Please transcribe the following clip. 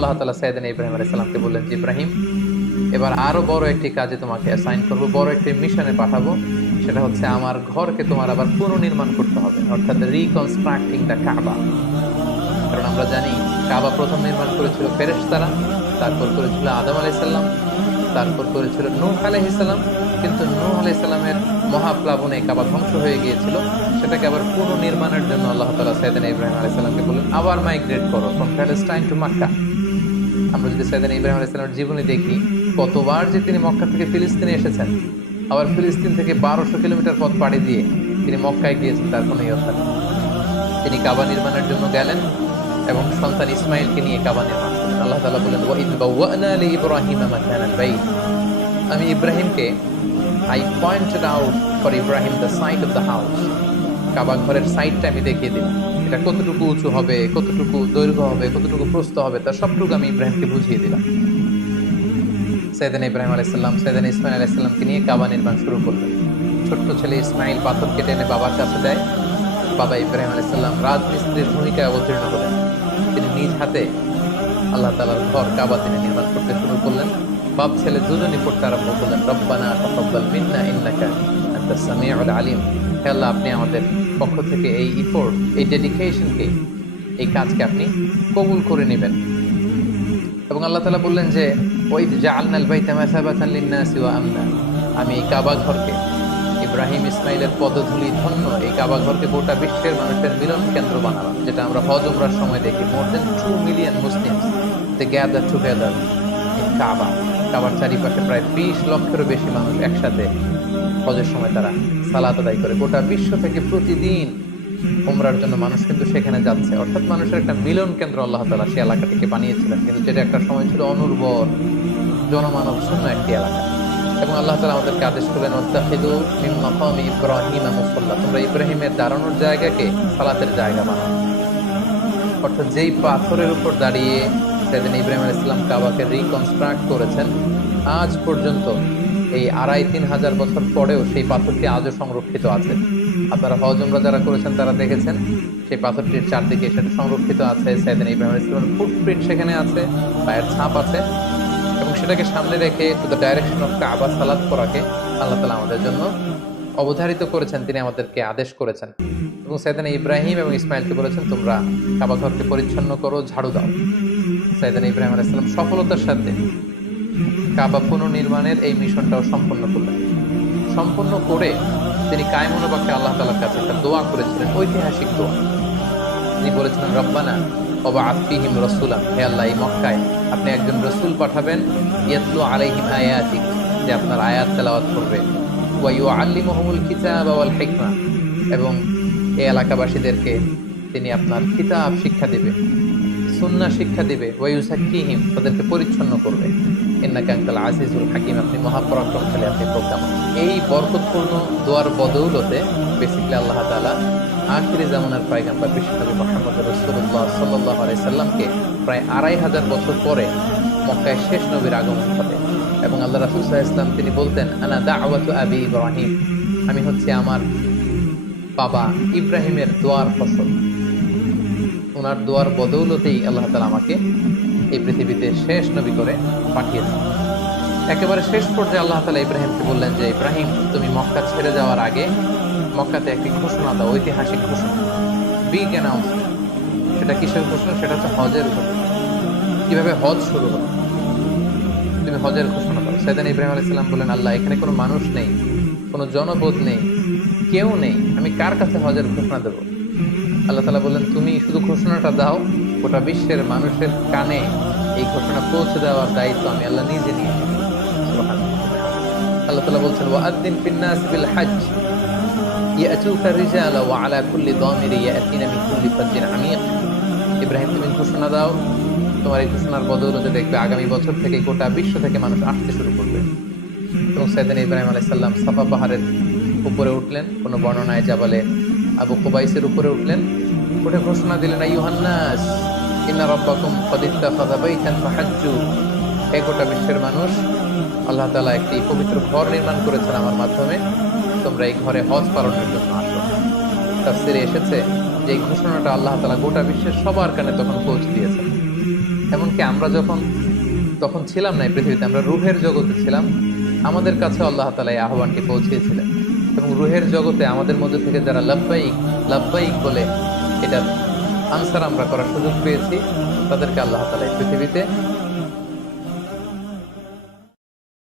আল্লাহ তাআলা সাইয়েদনা ইব্রাহিম আলাইহিস সালামকে বললেন যে ইব্রাহিম, এবার আরো বড় একটি কাজে তোমাকে অ্যাসাইন করব, বড় একটি মিশনে পাঠাবো। সেটা হচ্ছে আমার ঘরকে তোমার আবার পুনর্নির্মাণ করতে হবে, অর্থাৎ রিকনস্ট্রাক্টিং দ্য কাবা। কারণ আমরা জানি কাবা প্রথম নির্মাণ করেছিল ফেরেশতারা, তারপর করেছিল আদম আলাইহিস সালাম, তারপর করেছিল নূহ আলাইহিস সালাম। কিন্তু নূহ আলাইহিস সালামের মহাপ্লাবনে কাবা ধ্বংস হয়ে গিয়েছিল। সেটাকে আবার পুনর্নির্মাণের জন্য আল্লাহ তাআলা সাইয়েদনা ইব্রাহিম আলাইহিস সালামকে বললেন আবার মাইগ্রেট করো ফ্রম প্যালেস্টাইন টু মক্কা। আমরা যদি সাইয়েদনা ইব্রাহিম আলাইহিস সালামের জীবনী দেখি, কতবার যে তিনি মক্কা থেকে ফিলিস্তিনে এসেছেন, আবার ফিলিস্তিন থেকে 1200 কিলোমিটার পথ পাড়ি দিয়ে তিনি মক্কায় গিয়েছেন, তার কোনো ইয়ত্তা নেই। তিনি কাবা নির্মাণের জন্য গেলেন এবং সন্তান ইসমাইলকে নিয়ে কাবা নির্মাণ করলেন। আল্লাহ তাআলা বলেন ওয়াইদ বাওয়ানা লিইব্রাহিমা মাকানাল বাইত, আমি ইব্রাহিমকে I pointed out for Ibrahim the site of the house, Kaaba ঘরের সাইটটা আমি দেখিয়ে দিলাম। এটা কতটুকু উঁচু হবে, কতটুকু দৈর্ঘ্য হবে, কতটুকু প্রস্থ হবে, তার সবটুকু আমি ইব্রাহিমকে বুঝিয়ে দিলাম। সাইয়েদনা ইব্রাহিম আলাইহিস সালাম সাইয়েদনা ইসমাইল আলাইহিস সালামকে নিয়ে কাবা নির্মাণ শুরু করলেন। ছোট্ট ছেলে ইসমাইল পাথর কেটে এনে বাবার কাছে দেয়। বাবা ইব্রাহিম আলাইহিস সালাম রাজমিস্ত্রির ভূমিকায় অবতীর্ণ হলেন। তিনি নিজ হাতে আল্লাহ তাআলার ঘর কাবা তিনি নির্মাণ করতে শুরু করলেন। বাপ ছেলে দুজনই পড়তে আরম্ভ করলেন রব্বানা তাকাব্বাল মিন্না ইন্নাকা আনতাস সামিউল আলিম। হে আল্লাহ, আপনি আমাদের পক্ষ থেকে এই ইফোর্ট, এই ডেডিকেশনকে, এই কাজকে আপনি কবুল করে নেবেন। এবং আল্লাহ তাআলা বললেন যে ওয়াইদ জাআলনাল বাইতা মাসাবাতান লিন-নাসি ওয়া আমনা, আমি এই কাবা ঘরকে, ইব্রাহিম ইসমাইলের পদধূলি ধন্য এই কাবা ঘরকে গোটা বিশ্বের মানুষের মিলন কেন্দ্র বানালাম। যেটা আমরা হজ উমরার সময় দেখি, more than 2 million Muslims they gather together in Kaaba. কাবার চারিপাশে প্রায় 20 লক্ষেরও বেশি মানুষ একসাথে হজের সময় তারা সালাত আদায় করে। গোটা বিশ্ব থেকে প্রতিদিন উমরার জন্য মানুষ কিন্তু সেখানে যাচ্ছে, অর্থাৎ মানুষের একটা মিলন কেন্দ্র আল্লাহ তাআলা সেই এলাকাটিকে বানিয়েছিলেন। কিন্তু যেটা একটা সময় ছিল অনুর্বর, জনমানব শূন্য একটি এলাকা। এবং আল্লাহ তাআলা আমাদেরকে আদেশ করলেন ওয়াত্তাখিযু মিন মাকামি ইব্রাহিমা মুসাল্লা, তোমরা ইব্রাহিমের দাঁড়ানোর জায়গাকে সালাতের জায়গা বানাও। অর্থাৎ যেই পাথরের উপর দাঁড়িয়ে সাইয়েদনা ইব্রাহিম আলাইহিস সালাম কাবাকে রিকনস্ট্রাক্ট করেছেন, আজ পর্যন্ত এই 2500-3000 বছর পরেও সেই পাথরটি আজও সংরক্ষিত আছে। আপনারা হজ উমরা যারা করেছেন তারা দেখেছেন সেই পাথরটির চারদিকে সেটা সংরক্ষিত আছে। সাইয়েদনা ইব্রাহিম আলাইহিস সালামের ফুটপ্রিন্ট সেখানে আছে, পায়ের ছাপ আছে। এবং সেটাকে সামনে রেখে টু দ্য ডাইরেকশন অফ কাবা সালাত করাকে আল্লাহ তাআলা আমাদের জন্য অবধারিত করেছেন, তিনি আমাদেরকে আদেশ করেছেন। এবং সাইয়েদনা ইব্রাহিম এবং ইসমাইলকে বলেছেন তোমরা কাবা ঘরকে পরিচ্ছন্ন করো, ঝাড়ু দাও। সাইয়েদনা ইব্রাহিম আলাইহিস সালাম সফলতার সাথে কাবা পুনর্নির্মাণের এই মিশনটাও সম্পন্ন করলেন। সম্পন্ন করে তিনি কায়মুল বাক্যে আল্লাহ তাআলার কাছে একটা দোয়া করেছিলেন, ঐতিহাসিক দোয়া। তিনি বলেছিলেন রব্বানা ওয়াবআথ ফীহিম রাসূলা, হে আল্লাহ, এই মক্কায় আপনি একজন রাসূল পাঠাবেন, ইয়াতলু আলাইহিম আয়াতিক, যে আপনার আয়াত তেলাওয়াত করবে, ওয়া ইউআল্লিমুহুমুল কিতাবা ওয়াল হিকমা, এবং এই এলাকাবাসীদেরকে তিনি আপনার কিতাব শিক্ষা দিবে, সুন্নাহ শিক্ষা দিবে, ওয়া ইউযাক্কিহিম, তাদেরকে পরিচ্ছন্ন করবে, ইন্নাকা আনতাল আজিজুল হাকিম, আপনি মহাপরাক্রমশালী, আপনি প্রজ্ঞাময়। এই বরকতপূর্ণ দোয়ার বদৌলতে বেসিক্যালি আল্লাহ তাআলা আখিরি জামানার পয়গম্বর বিশ্বনবী মুহাম্মদ রাসূলুল্লাহ সাল্লাল্লাহু আলাইহি সাল্লামকে প্রায় 2500 বছর পরে মক্কায় শেষ নবীর আগমন ঘটে। এবং আল্লাহ রাসূল সাল্লাল্লাহু আলাইহি সাল্লাম তিনি বলতেন আনা দাওয়াতু আবি ইব্রাহিম, আমি হচ্ছে আমার বাবা ইব্রাহিমের দোয়ার ফসল। ওনার দোয়ার বদৌলতেই আল্লাহ তাআলা আমাকে এই পৃথিবীতে শেষ নবী করে পাঠিয়েছেন। একেবারে শেষ পর্যায়ে আল্লাহ তাআলা ইব্রাহিমকে বললেন যে ইব্রাহিম, তুমি মক্কা ছেড়ে যাওয়ার আগে মক্কাতে একটি ঘোষণা দাও, ঐতিহাসিক ঘোষণা, বিগ অ্যানাউন্সমেন্ট। সেটা কিসের ঘোষণা? সেটা হচ্ছে হজের ঘোষণা। কিভাবে হজ শুরু হলো, তুমি হজের ঘোষণা দাও। সাইয়েদনা ইব্রাহিম আলাইহিস সালাম বলেন আল্লাহ, এখানে কোনো মানুষ নেই, কোনো জনপদ নেই, কেউ নেই, আমি কার কাছে হজের ঘোষণা দেব? আল্লাহ তাআলা বললেন তুমি শুধু ঘোষণাটা দাও, গোটা বিশ্বের মানুষের কানে এই ঘোষণা পৌঁছে দেওয়ার দায়িত্ব আমি আল্লাহ নিজে নিয়েছি। সুবহানাল্লাহ। আল্লাহ তাআলা বলছেন ওয়াআদ্দিন ফিন-নাসি বিল হজ্জ ইয়াতুকা রিজালা ওয়া আলা কুল্লি দামিরি ইয়াতিনা মিন কুল্লি ফাজ্জিন আমিক। ইব্রাহিম, তুমি ঘোষণা দাও, তোমার এই ঘোষণার বদৌলতে দেখবে আগামী বছর থেকে গোটা বিশ্ব থেকে মানুষ আসতে শুরু করবে। এবং সাইয়েদনা ইব্রাহিম আলাইহিস সালাম সাফা পাহাড়ের উপরে উঠলেন, কোনো বর্ণনায় জাবালে আবু কুবাইসের উপরে উঠলেন, উঠে ঘোষণা দিলেন আইয়ুহান নাস ইন্না রাব্বাকুম ক্বাদ ইত্তাখাযা বাইতান ফাহাজ্জু, হে গোটা বিশ্বের মানুষ, আল্লাহ তাআলা একটি পবিত্র ঘর নির্মাণ করেছেন আমার মাধ্যমে, তোমরা এই ঘরে হজ পালনের জন্য আসো। তাফসীরে এসেছে যে এই ঘোষণাটা আল্লাহ তাআলা গোটা বিশ্বের সবার কানে তখন পৌঁছে দিয়েছেন। এমনকি আমরা যখন তখন ছিলাম না এই পৃথিবীতে, আমরা রুহের জগতে ছিলাম, আমাদের কাছে আল্লাহ তাআলা এই আহ্বানটি পৌঁছিয়েছিলেন। এবং রুহের জগতে আমাদের মধ্যে থেকে যারা লাব্বাইক লাব্বাইক বলে এটার আনসার আমরা করার সুযোগ পেয়েছি, তাদেরকে আল্লাহ তাআলা এই পৃথিবীতে